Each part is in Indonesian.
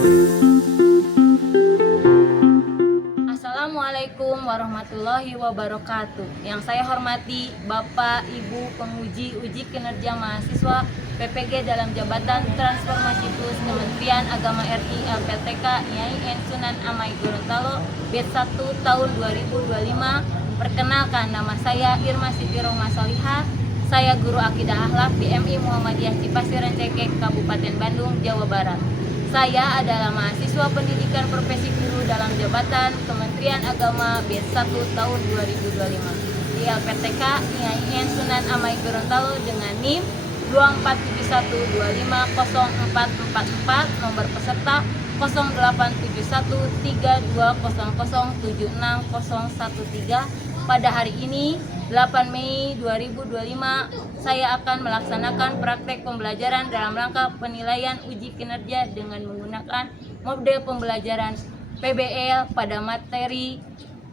Assalamualaikum warahmatullahi wabarakatuh. Yang saya hormati Bapak, Ibu penguji uji kinerja mahasiswa PPG dalam jabatan Transformasi Plus Kementerian Agama RI LPTK Nyai N Sunan Amai Gorontalo B1 tahun 2025. Perkenalkan, nama saya Irma Siti Rohma Solihah. Saya guru akidah akhlak di MI Muhammadiyah Cipasiran Cekek, Kabupaten Bandung, Jawa Barat. Saya adalah mahasiswa pendidikan profesi guru dalam jabatan Kementerian Agama B1 tahun 2025 di LPTK Nyai N Sunan Amai Gorontalo dengan NIM 247125044, nomor peserta 08713200760013. Pada hari ini 8 Mei 2025 saya akan melaksanakan praktek pembelajaran dalam rangka penilaian uji kinerja dengan menggunakan model pembelajaran PBL pada materi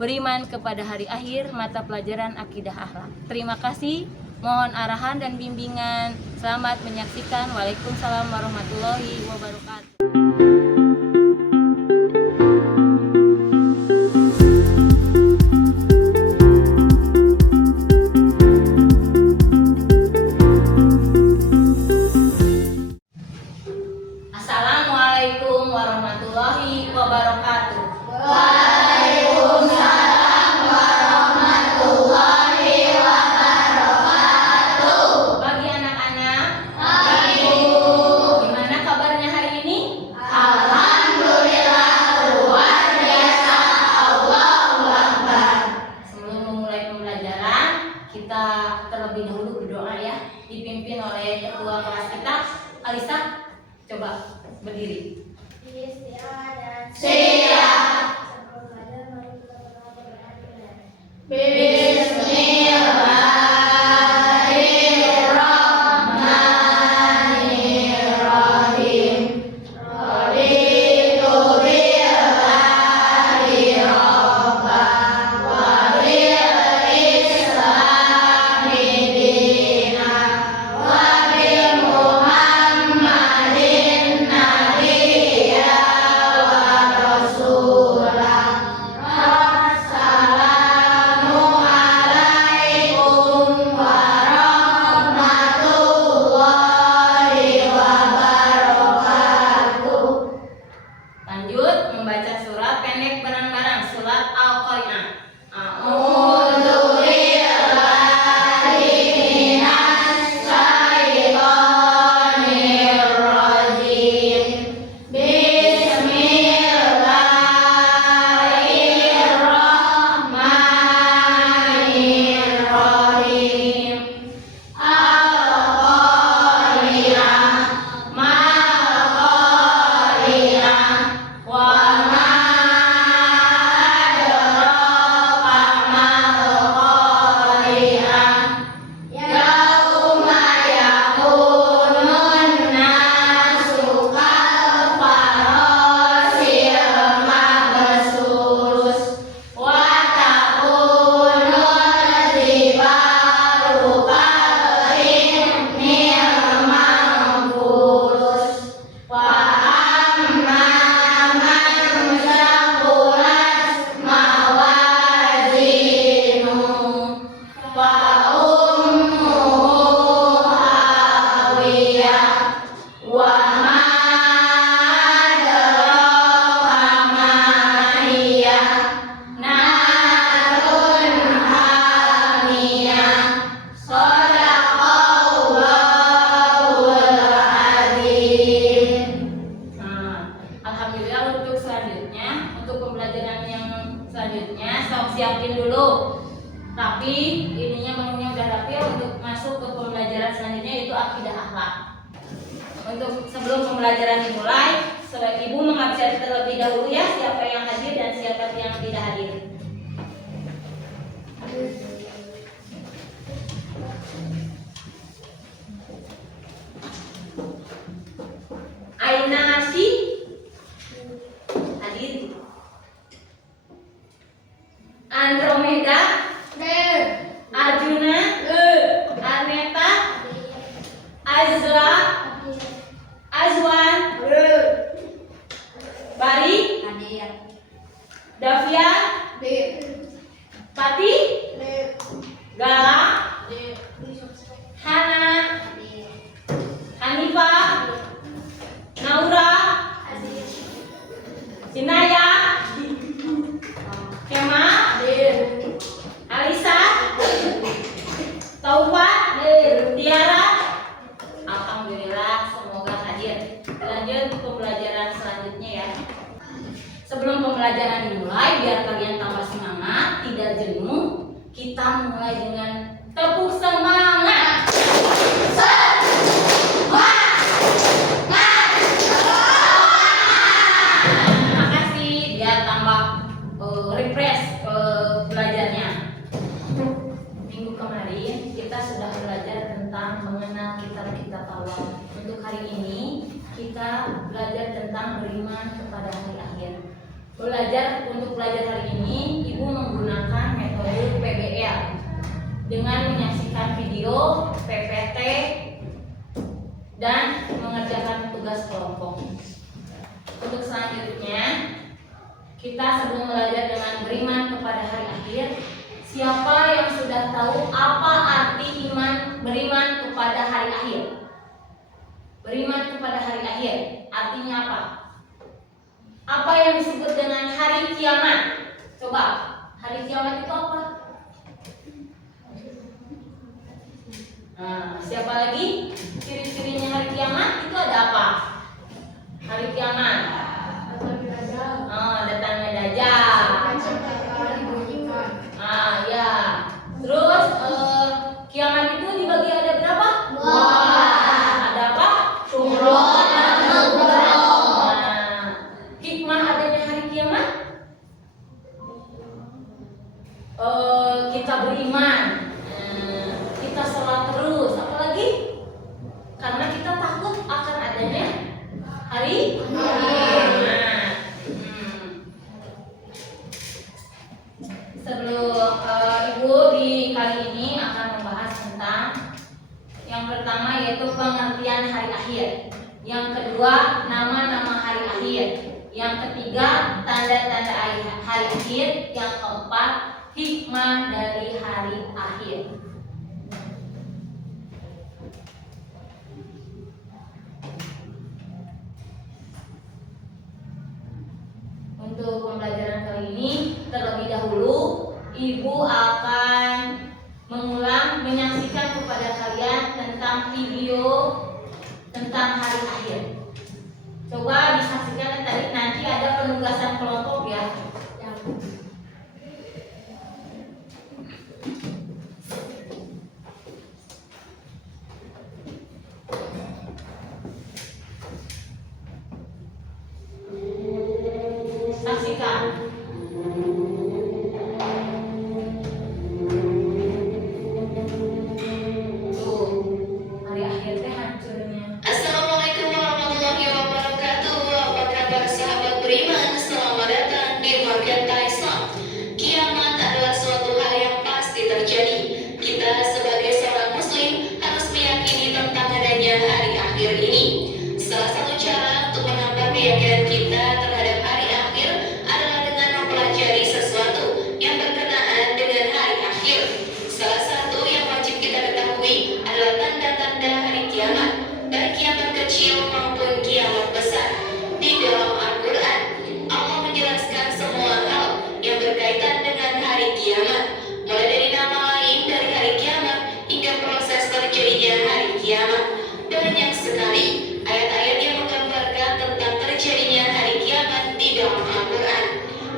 beriman kepada hari akhir mata pelajaran akidah akhlak. Terima kasih, mohon arahan dan bimbingan. Selamat menyaksikan. Waalaikumsalam warahmatullahi wabarakatuh. Assalamualaikum warahmatullahi wabarakatuh. Waalaikumsalam warahmatullahi wabarakatuh. Pagi anak-anak. Pagi. Gimana kabarnya hari ini? Alhamdulillah luar biasa. Allahu Akbar. Sebelum memulai pembelajaran, kita terlebih dahulu berdoa ya, dipimpin oleh ketua kelas kita, Alisa. Coba berdiri. Siap. Bismillahirrahmanirrahim. Raditu billahi rabban wa bil islami dinan wa bi Muhammadin nabiyya wa rasulah. Assalamu alaikum warahmatullahi wabarakatuh. Lanjut membaca surat pendek bareng-bareng, surat Al-Qari'ah. A'udzu billahi minas syaitonir rajim. Bismillahirrahmanirrahim. Al-Qari'ah, mal-Qari'ah, wa ma adraka mal-Qari'ah. Yauma yakunun nasu kalfarasil mabsus wa takunul jibalu kal'ihnil manfus. Wa amma man saqulat mawazinuhu fa ummuhu hawiyah. Wa ma adraka ma hiya, narun hamiyah. Shadaqallahul adzim. Alhamdulillah. Untuk selanjutnya, untuk pembelajaran yang selanjutnya, siapin dulu. Tapi ininya menunya udah rapi. Untuk masuk ke pembelajaran selanjutnya yaitu akidah akhlak. Untuk sebelum pembelajaran dimulai, Ibu mengabsen terlebih dahulu ya siapa yang hadir dan siapa yang tidak hadir. Ainasi hadir. Andromeda, Arjuna, Arneta, Azra, Azwan, lanjut pembelajaran selanjutnya ya. Sebelum pembelajaran dimulai, biar kalian tambah semangat, tidak jenuh, kita mulai dengan tepuk semangat. Terima kasih, biar tambah refresh belajarnya. Minggu kemarin kita sudah belajar tentang mengenal kitab-kitab Allah. Untuk hari ini kita belajar tentang beriman kepada hari akhir. Untuk belajar hari ini, Ibu menggunakan metode PBL dengan menyaksikan video, PPT, dan mengerjakan tugas kelompok. Untuk selanjutnya, kita sebelum belajar dengan beriman kepada hari akhir, siapa yang sudah tahu apa arti beriman kepada hari akhir? Beriman kepada hari akhir artinya apa? Apa yang disebut dengan hari kiamat? Coba, hari kiamat itu apa? Nah, siapa lagi? Ciri-cirinya hari kiamat itu ada apa? Hari kiamat. Datangnya Dajjal. Ya. Terus kiamat itu dibagi ada berapa? Ada apa? Hikmah adanya hari kiamat? Kita beriman, kita sholat terus, apalagi? Karena kita takut akan adanya hari kiamat. Sebelum Ibu di kali ini akan membahas tentang yang pertama yaitu pengertian hari akhir, yang kedua nama-nama hari akhir, yang ketiga tanda-tanda hari akhir, yang keempat hikmah dari hari akhir. Untuk pembelajaran kali ini, terlebih dahulu Ibu akan menyaksikan kepada kalian tentang video tentang hari akhir. Coba disaksikan, nanti ada penugasan kelompok ya. Saksikan. Hari akhir teh hancurnya. Assalamualaikum warahmatullahi wabarakatuh. Apa kabar sahabat beriman? Selamat datang di Marketa Islam. Kiamat adalah suatu hal yang pasti terjadi. Kita sebagai seorang muslim harus meyakini tentang adanya hari akhir ini. Salah satu cara untuk menambah keyakinan kita terhadap hari akhir adalah dengan mempelajari sesuatu yang berkenaan dengan hari akhir. Salah satu yang wajib kita ketahui adalah tanda-tanda hari kiamat, baik kiamat kecil maupun kiamat besar. Di dalam Al-Quran, Allah menjelaskan semua hal yang berkaitan dengan hari kiamat, mulai dari nama lain dari hari kiamat hingga proses terjadinya hari kiamat. Banyak sekali ayat-ayat yang menggambarkan tentang terjadinya hari kiamat di dalam Al-Quran.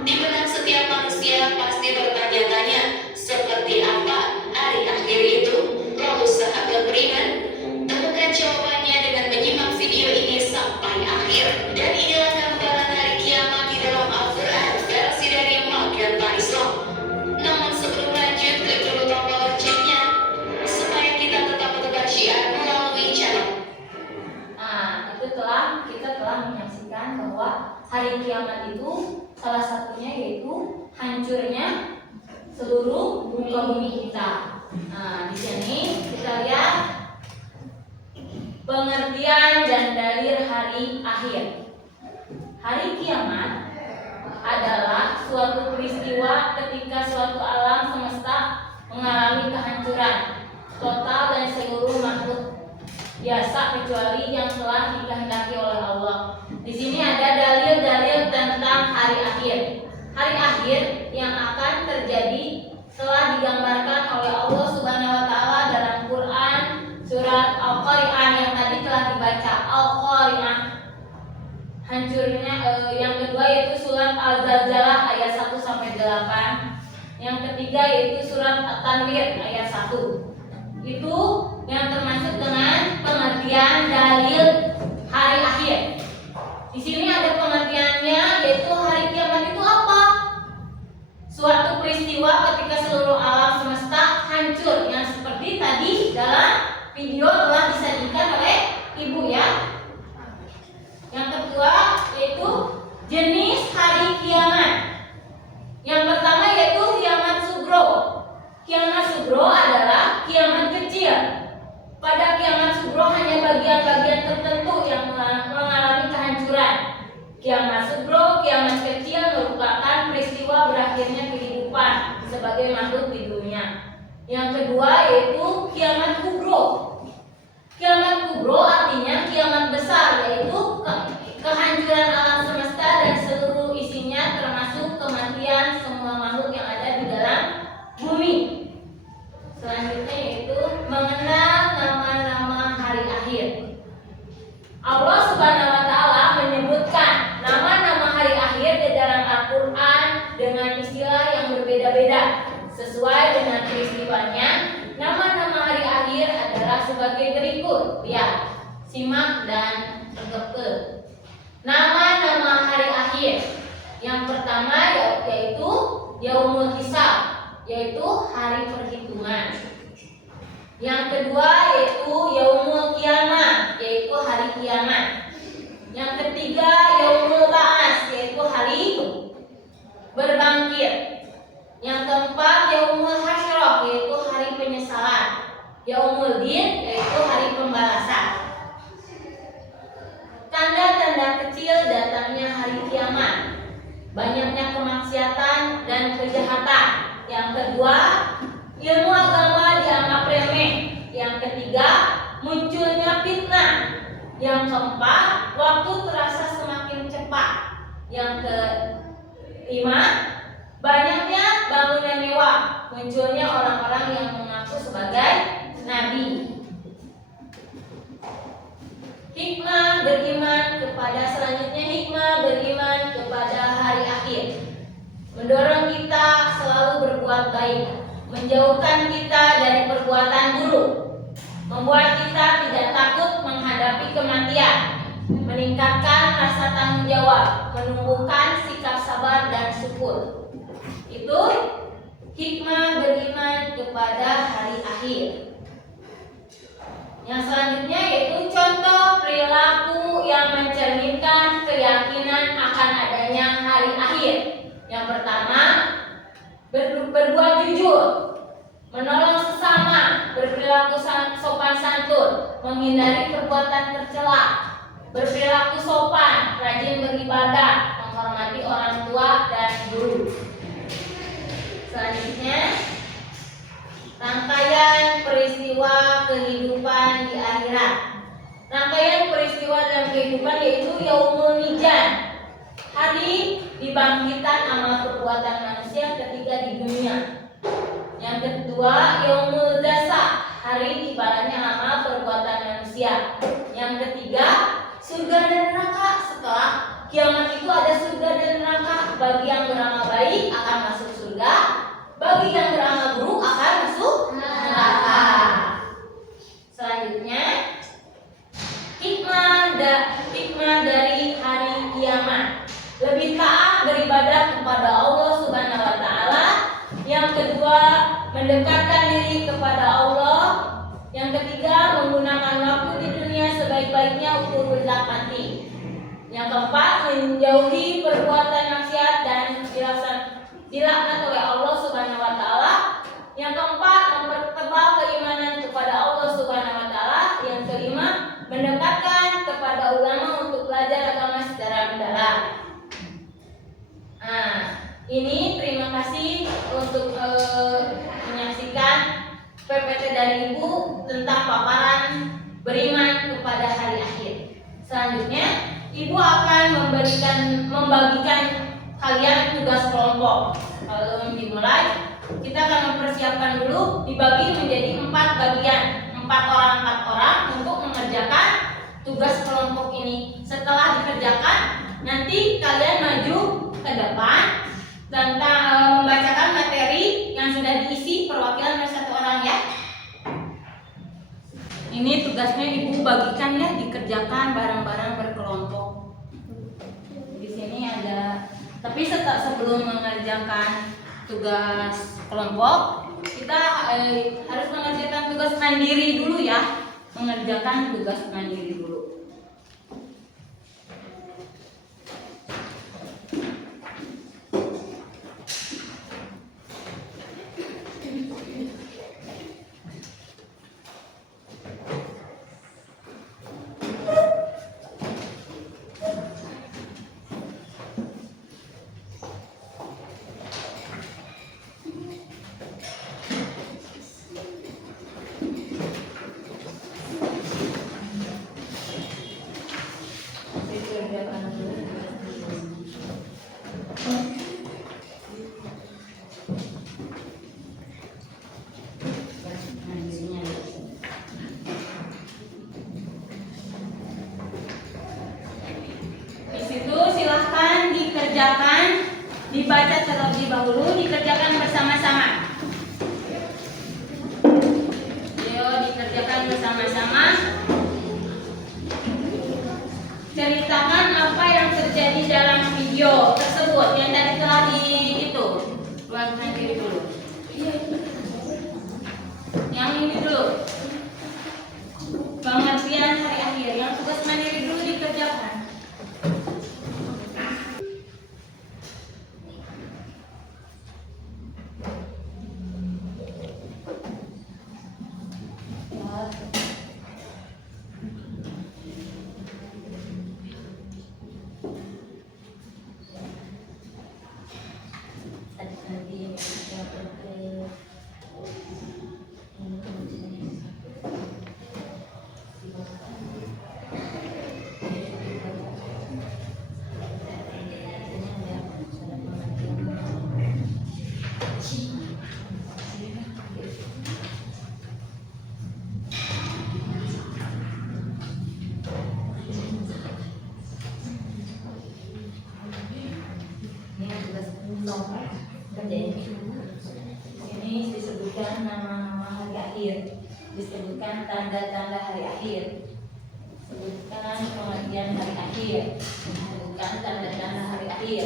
Di benak setiap manusia pasti bertanya-tanya, seperti apa hari akhir itu? Lalu sahabat beriman, temukan jawabannya dengan menyimak video ini sampai akhir. Dan inilah gambaran hari kiamat di dalam Al-Quran versi dari Marketa Islam. Namun sebelum lanjut, klik dulu tombol loncengnya supaya kita tetap menyebar syiar melalui channel. Kita telah menyaksikan bahwa hari kiamat itu salah satunya yaitu hancurnya seluruh muka bumi kita. Di sini kita lihat pengertian dan dalil hari akhir. Hari kiamat adalah suatu peristiwa ketika suatu alam semesta mengalami kehancuran total dan seluruh makhluk biasa kecuali yang telah dikehendaki oleh Allah. Di sini ada dalil-dalil tentang hari akhir. Hari akhir yang akan terjadi telah digambarkan oleh Allah Subhanahu wa taala dalam Quran surat Al-Qari'ah yang tadi telah dibaca. Al-Qari'ah hancurnya. Yang kedua yaitu surat Al-Zalzalah ayat 1 sampai 8. Yang ketiga yaitu surat At-Tanwir ayat 1. Itu yang termasuk dengan pengertian dalil hari akhir. Di sini ada pengertiannya, yaitu hari kiamat itu apa? Suatu peristiwa ketika seluruh alam semesta hancur, yang seperti tadi dalam video telah disajikan oleh ibu ya. Yang kedua yaitu jenis hari kiamat. Yang pertama yaitu kiamat sugro. Kiamat sugro adalah kiamat kecil. Pada kiamat sugro hanya bagian-bagian tertentu yang mengalami kehancuran. Kiamat sugro, kiamat kecil merupakan peristiwa berakhirnya kehidupan sebagai makhluk di dunia. Yang kedua yaitu kiamat kubro. Kiamat kubro artinya kiamat besar, yaitu kehancuran alam semesta dan seluruh isinya, termasuk kematian semua makhluk yang ada di dalam bumi. Selanjutnya yaitu mengenal nama-nama hari akhir. Allah Subhanahu wa taala menyebutkan nama-nama hari akhir di dalam Al-Qur'an dengan istilah yang berbeda-beda sesuai dengan peristiwanya. Nama-nama hari akhir adalah sebagai berikut. Lihat, simak dan tangkap. Nama-nama hari akhir. Yang pertama yaitu Yaumul Hisab, yaitu hari perhitungan. Yang kedua yaitu Yaumul Qiyamah, yaitu hari kiamat. Yang ketiga Yaumul Ba'ats, yaitu hari berbangkit. Yang keempat Yaumul Hasyrah, yaitu hari penyesalan. Yaumul Din, yaitu hari pembalasan. Tanda-tanda kecil datangnya hari kiamat: banyaknya kemaksiatan dan kejahatan. Yang kedua, ilmu agama dianggap remeh. Yang ketiga, munculnya fitnah. Yang keempat, waktu terasa semakin cepat. Yang kelima, banyaknya bangunan mewah. Munculnya orang-orang yang mengaku sebagai nabi. Hikmah beriman kepada selanjutnya hikmah beriman kepada hari akhir. Mendorong kita selalu berbuat baik, menjauhkan kita dari perbuatan buruk, membuat kita tidak takut menghadapi kematian, meningkatkan rasa tanggung jawab, menumbuhkan sikap sabar dan syukur. Itu hikmah beriman kepada hari akhir. Yang selanjutnya yaitu contoh perilaku yang mencerminkan keyakinan akan adanya hari akhir. Yang pertama, berbuat jujur, menolong sesama, berperilaku sopan santun, menghindari perbuatan tercela, berperilaku sopan, rajin beribadah, menghormati orang tua dan guru. Selanjutnya, rangkaian peristiwa kehidupan di akhirat. Rangkaian peristiwa dalam kehidupan yaitu Yaumul Mizan, hari dibangkitan amal perbuatan manusia ketika di dunia. Yang kedua, Yaumul Jasa, hari tibarannya amal perbuatan manusia. Yang ketiga, surga dan neraka. Setelah kiamat itu ada surga dan neraka. Bagi yang beramal baik akan masuk surga, bagi yang beramal buruk akan masuk neraka. Selanjutnya, hikmah dari hari kiamat: lebih taat beribadah kepada Allah Subhanahu wa taala. Yang kedua, mendekatkan diri kepada Allah. Yang ketiga, menggunakan waktu di dunia sebaik-baiknya untuk bertakmati. Yang keempat, menjauhi perbuatan maksiat dan dilaknat oleh Allah Subhanahu wa taala. Yang keempat, mempertebal keimanan kepada Allah Subhanahu wa taala. Yang kelima, mendekatkan kepada ulama untuk belajar agama secara mendalam. Nah, ini terima kasih untuk menyaksikan PPT dari Ibu tentang paparan beriman kepada hari akhir. Selanjutnya, Ibu akan membagikan kalian tugas kelompok. Kalau dimulai, kita akan mempersiapkan dulu, dibagi menjadi 4 bagian, 4 orang untuk mengerjakan tugas kelompok ini. Setelah dikerjakan, nanti kalian maju ke depan tentang membacakan materi yang sudah diisi perwakilan oleh satu orang ya. Ini tugasnya ibu bagikan ya, dikerjakan bareng-bareng berkelompok. Di sini ada, tapi sebelum mengerjakan tugas kelompok, kita harus mengerjakan tugas mandiri dulu ya. Mengerjakan tugas mandiri dulu. Dibaca terlebih dahulu, dikerjakan bersama-sama. Ayo dikerjakan bersama-sama. Ceritakan apa yang terjadi dalam video tersebut yang tadi telah keluarkan diri dulu. Yang ini dulu. Pengertian hari akhir. Yang tugas mandiri dulu dikerjakan. Ini disebutkan nama-nama hari akhir, disebutkan tanda-tanda hari akhir, sebutkan pengertian hari akhir, sebutkan tanda-tanda hari akhir.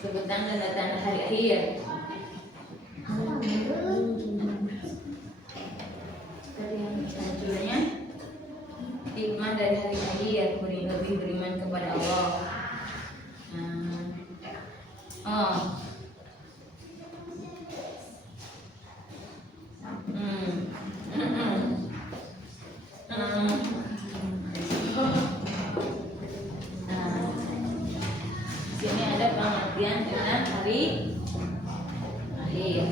Sebutkan tanda-tanda hari akhir. Judulnya hikmah dari hari akhir, lebih beriman kepada Allah. Sini ada pengertian dengan hari akhir.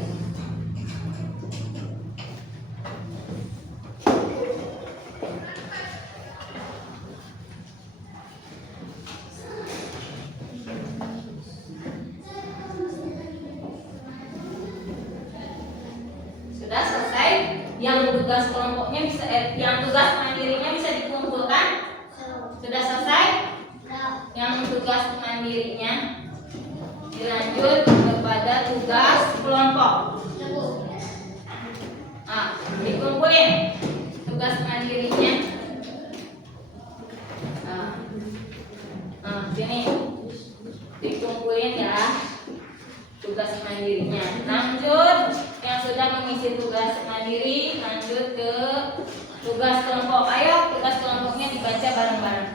Sudah selesai? Yang tugas kelompoknya bisa, yang tugas mandirinya bisa dikumpulkan? Sudah selesai? Yang tugas mandirinya dilanjut kepada tugas kelompok. Dikumpulin tugas mandirinya. Sini dikumpulin ya tugas mandirinya. Lanjut yang sudah mengisi tugas mandiri, lanjut ke tugas kelompok. Ayo tugas kelompoknya dibaca bareng-bareng.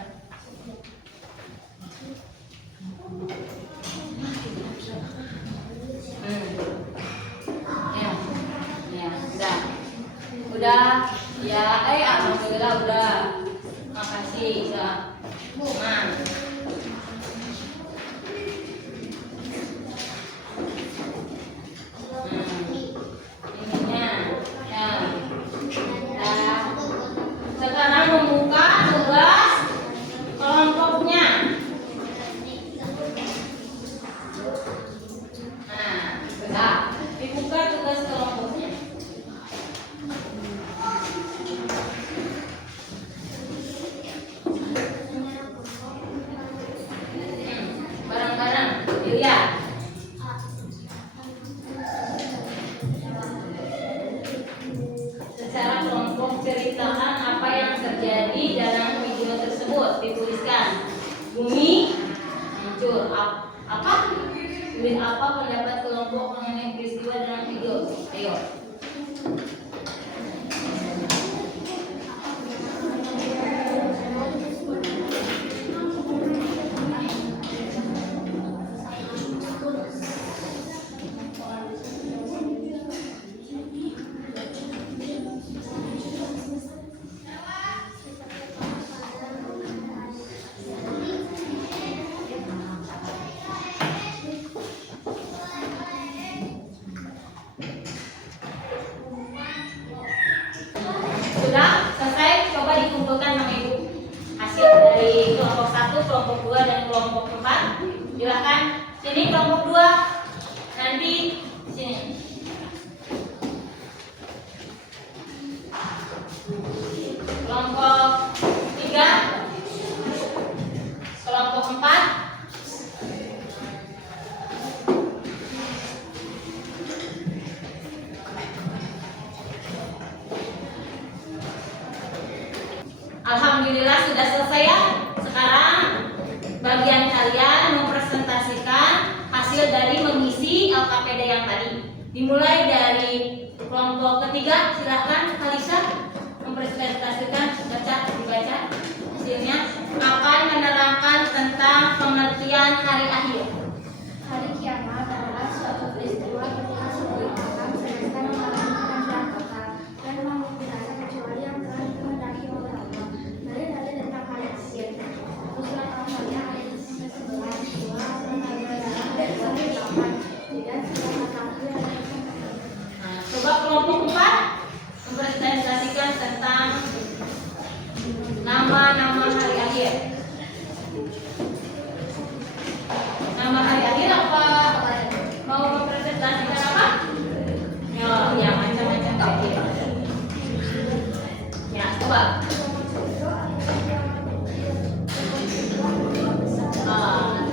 Udah ya, alhamdulillah udah. Makasih ya. Ininya ya. Sekarang membuka tugas kelompoknya. Sudah dibuka tugas kelompoknya. dituliskan. Bumi hancur. Apa? Tulis apa pendapat kelompok mengenai peristiwa dalam video. Ayo. Sudah selesai, coba dikumpulkan sama ibu hasil dari kelompok 1, kelompok 2, dan kelompok 4. Silahkan sini kelompok 2, nanti sini. Kelompok 3, kelompok 4. Alhamdulillah sudah selesai ya. Sekarang bagian kalian mempresentasikan hasil dari mengisi LKPD yang tadi. Dimulai dari kelompok ketiga, silahkan Kalisa mempresentasikan, dibaca hasilnya. Akan menerangkan tentang pengertian hari akhir. Hari kiamat adalah suatu peristiwa ketika seluruh alam semesta mengalami kehancuran dan makhluk binasa kecuali yang telah dikehendaki oleh Allah. Dalil-dalil tentang hari akhir. Surat Al-Fatihah ayat 11, 2, dan 8, dan surat Al-Kahfi ayat 9. Nah, coba kelompok 4 mempresentasikan tentang nama-nama hari akhir. Nama hari akhir apa? Mau mempresentasikan apa? Ya, macam-macam akhir. Ya, coba.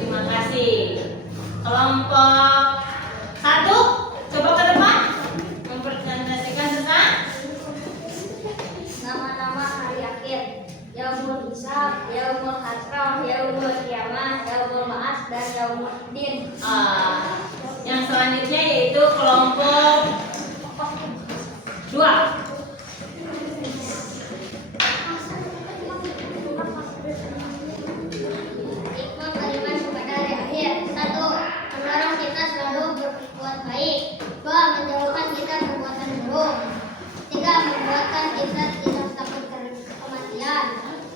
Terima kasih. Kelompok 1, coba ke depan mempresentasikan tentang Nama-nama hari akhir: Yaumul Hisab, Yaumul Hasrah, Yaumul Qiyamah, Yaumul Ma'ad, dan Yaumul Din. yang selanjutnya yaitu kelompok 2. Hikmah beriman kepada hari akhir. 1. Mendorong kita selalu berbuat baik. 2. Menjauhkan kita perbuatan buruk. 3. Membuatkan kita tidak takut kematian.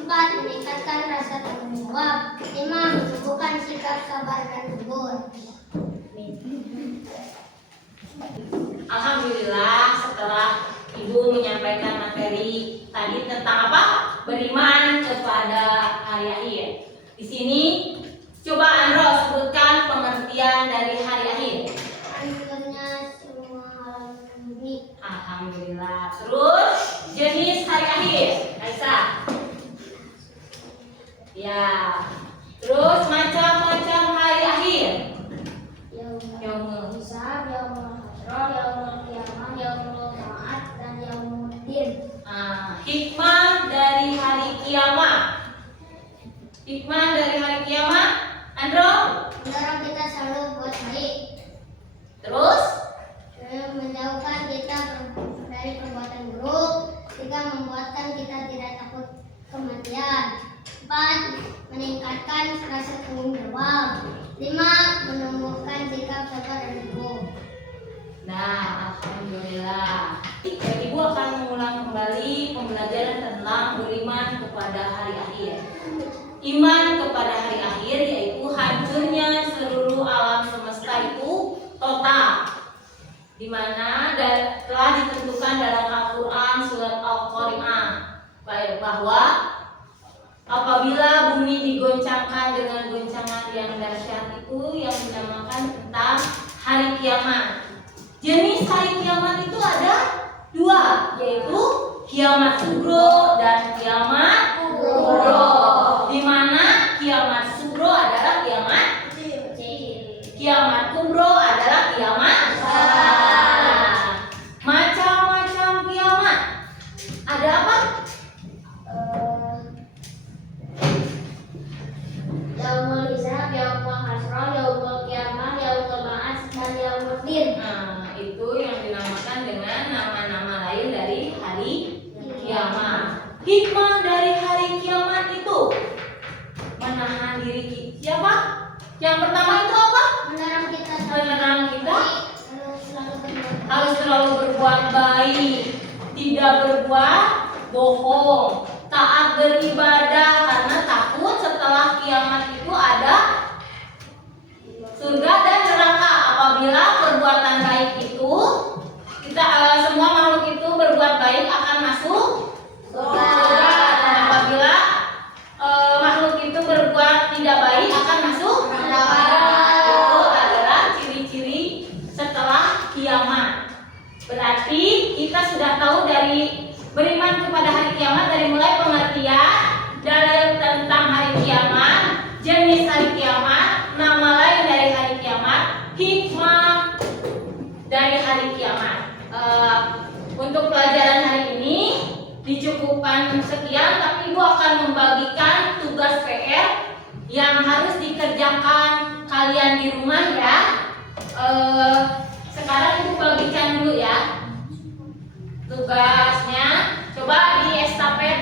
4. Meningkatkan rasa tanggung jawab. 5. Menumbuhkan sikap sabar dan lembut. Alhamdulillah, setelah Ibu menyampaikan materi tadi tentang apa? Beriman kepada hari akhir. Di sini coba Andro sebutkan pengertian dari hari akhir. Hancurnya semua alam bumi. Alhamdulillah. Terus jenis hari akhir, Kaisa. Ya. Terus macam-macam hari akhir. Yaumul Hisab, Yaumul Hasrah, Yaumul Qiyamah, Yaumul Ma'ad, dan Yaumul Din. Hikmah dari hari kiamat. Hikmah dari hari kiamat, Andro. Mendorong kita selalu buat baik. Terus Menjauhkan kita dari perbuatan buruk. 3. Membuatkan kita tidak takut kematian. 4. Meningkatkan rasa tanggung jawab. 5. Menumbuhkan sikap sabar dan lembut. nah, alhamdulillah. Ibu akan mengulang kembali pembelajaran tentang beriman kepada hari akhir. Iman kepada hari akhir yaitu hancurnya seluruh alam semesta itu total, di mana telah ditentukan dalam Al-Quran surat Al-Qari'ah bahwa apabila bumi digoncangkan dengan goncangan yang dahsyat itu yang dinamakan tentang hari kiamat. Jenis hari kiamat itu ada 2, yaitu kiamat sugro dan kiamat kubro. Di mana kiamat sugro adalah kiamat kecil, kiamat kubro adalah kiamat besar. Macam-macam kiamat. Ada apa? dari hari kiamat itu? Menahan diri. Siapa? Yang pertama itu apa? Melarang kita Melarang kita harus selalu berbuat harus selalu berbuat baik, tidak berbuat bohong, taat beribadah karena takut setelah kiamat itu ada surga dan neraka. Apabila perbuatan baik itu kita semua makhluk itu berbuat baik akan masuk surga. Dan apabila makhluk itu berbuat tidak baik akan masuk neraka. Itu adalah ciri-ciri setelah kiamat. Berarti kita sudah tahu dari beriman kepada hari kiamat dari mulai pengertian, dalil tentang hari kiamat, jenis hari kiamat, nama lain dari hari kiamat, hikmah dari hari kiamat. Untuk pelajaran hari ini dicukupkan sekian, tapi Ibu akan membagikan tugas PR yang harus dikerjakan kalian di rumah ya. Sekarang Ibu bagikan dulu ya tugasnya. Coba di estafet